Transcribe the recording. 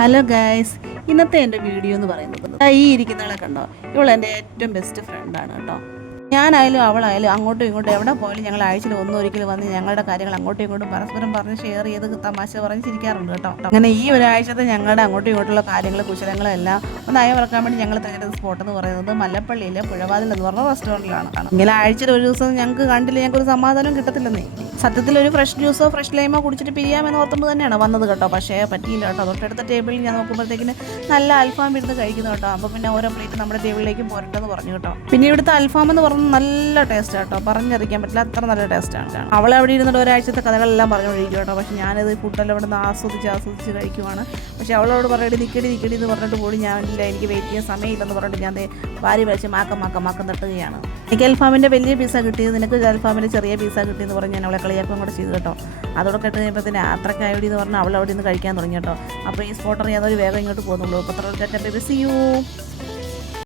Hello guys, ഇന്നത്തെ എൻ്റെ video എന്ന് പറയുന്നത് ഈ ഇരിക്കുന്നവളെ കണ്ടോ, ഇവൾ എൻ്റെ ഏറ്റവും ബെസ്റ്റ് ഫ്രണ്ടാണ് കേട്ടോ. ഞാനായാലും അവളായാലും അങ്ങോട്ടും ഇങ്ങോട്ടും എവിടെ പോയാലും ഞങ്ങൾ ആഴ്ചയിൽ ഒരിക്കലും വന്ന് ഞങ്ങളുടെ കാര്യങ്ങൾ അങ്ങോട്ടും ഇങ്ങോട്ടും പരസ്പരം പറഞ്ഞ് ഷെയർ ചെയ്ത് തമാശ പറഞ്ഞ് ചിരിക്കാറുണ്ട് കേട്ടോ. അങ്ങനെ ഈ ഒരാഴ്ചത്തെ ഞങ്ങളുടെ അങ്ങോട്ടും ഇങ്ങോട്ടുള്ള കാര്യങ്ങൾ കുശലങ്ങളെല്ലാം ഒന്ന് അയവിറക്കാൻ വേണ്ടി ഞങ്ങൾ തിരഞ്ഞെടുത്ത സ്പോട്ട് എന്ന് പറയുന്നത് മല്ലപ്പള്ളിയിലെ പുഴവാതിൽ എന്ന് പറഞ്ഞ റെസ്റ്റോറൻറ്റിലാണ്. ഇങ്ങനെ ആഴ്ചയിൽ ഒരു ദിവസം ഞങ്ങൾക്ക് കണ്ടില്ല, ഞങ്ങൾക്ക് ഒരു സമാധാനം കിട്ടത്തില്ലെന്നേ. സത്യത്തിൽ ഒരു ഫ്രഷ് ജ്യൂസോ ഫ്രഷ് ലൈമോ കുടിച്ചിട്ട് പിരിയാമെന്ന് ഓർത്തുമ്പോൾ തന്നെയാണ് വന്നത് കേട്ടോ. പക്ഷേ പറ്റിയില്ല കേട്ടോ. തൊട്ടടുത്ത ടേബിളിൽ ഞാൻ നോക്കുമ്പോഴത്തേക്കിന് നല്ല അൽഫാം ഇരുന്ന് കഴിക്കുന്നു കേട്ടോ. അപ്പോൾ പിന്നെ ഓരോ പ്ലേറ്റ് നമ്മുടെ ടേബിളിലേക്ക് പോരട്ടെന്ന് പറഞ്ഞു കേട്ടോ. പിന്നെ ഇവിടുത്തെ അൽഫാം എന്ന് പറഞ്ഞാൽ നല്ല ടേസ്റ്റ് കേട്ടോ, പറഞ്ഞറിയിക്കാൻ പറ്റില്ല, അത്ര നല്ല ടേസ്റ്റാണ്. അവളെ അവിടെ ഇരുന്നിട്ട് ഒരാഴ്ചത്തെ കഥകളെല്ലാം പറഞ്ഞുകൊണ്ടിരിക്കും കേട്ടോ. പക്ഷേ ഞാനിത് ഫുഡെല്ലാം ഇവിടെ നിന്ന് ആസ്വദിച്ച് കഴിക്കുവാണ്. പക്ഷേ അവളോട് പറയടി നിൽക്കടി എന്ന് പറഞ്ഞിട്ട് പോലും ഞാനില്ല, എനിക്ക് വെയിറ്റ് ചെയ്യാൻ സമയമില്ലെന്ന് പറഞ്ഞിട്ട് ഞാൻ വാരി വലിച്ച് മാക്കം തട്ടുകയാണ്. എനിക്ക് അൽഫാമിൻ്റെ വലിയ പീസ കിട്ടിയത്, നിനക്ക് അൽഫാമിൻ്റെ ചെറിയ പീസ കിട്ടിയെന്ന് പറഞ്ഞ് ഞാൻ അവളെ കളിയാക്കും കൂടെ ചെയ്തു കേട്ടോ. അതോടെ കെട്ട് കഴിയുമ്പോഴത്തേന് അത്രക്കായോടി എന്ന് പറഞ്ഞാൽ അവൾ അവിടെ നിന്ന് കഴിക്കാൻ തുടങ്ങി കേട്ടോ. അപ്പോൾ ഈ സ്പോട്ട് അറിയാതെ ഒരു വേഗം ഇങ്ങോട്ട് പോകുന്നുള്ളൂ. അപ്പോൾ അത്ര സി യു.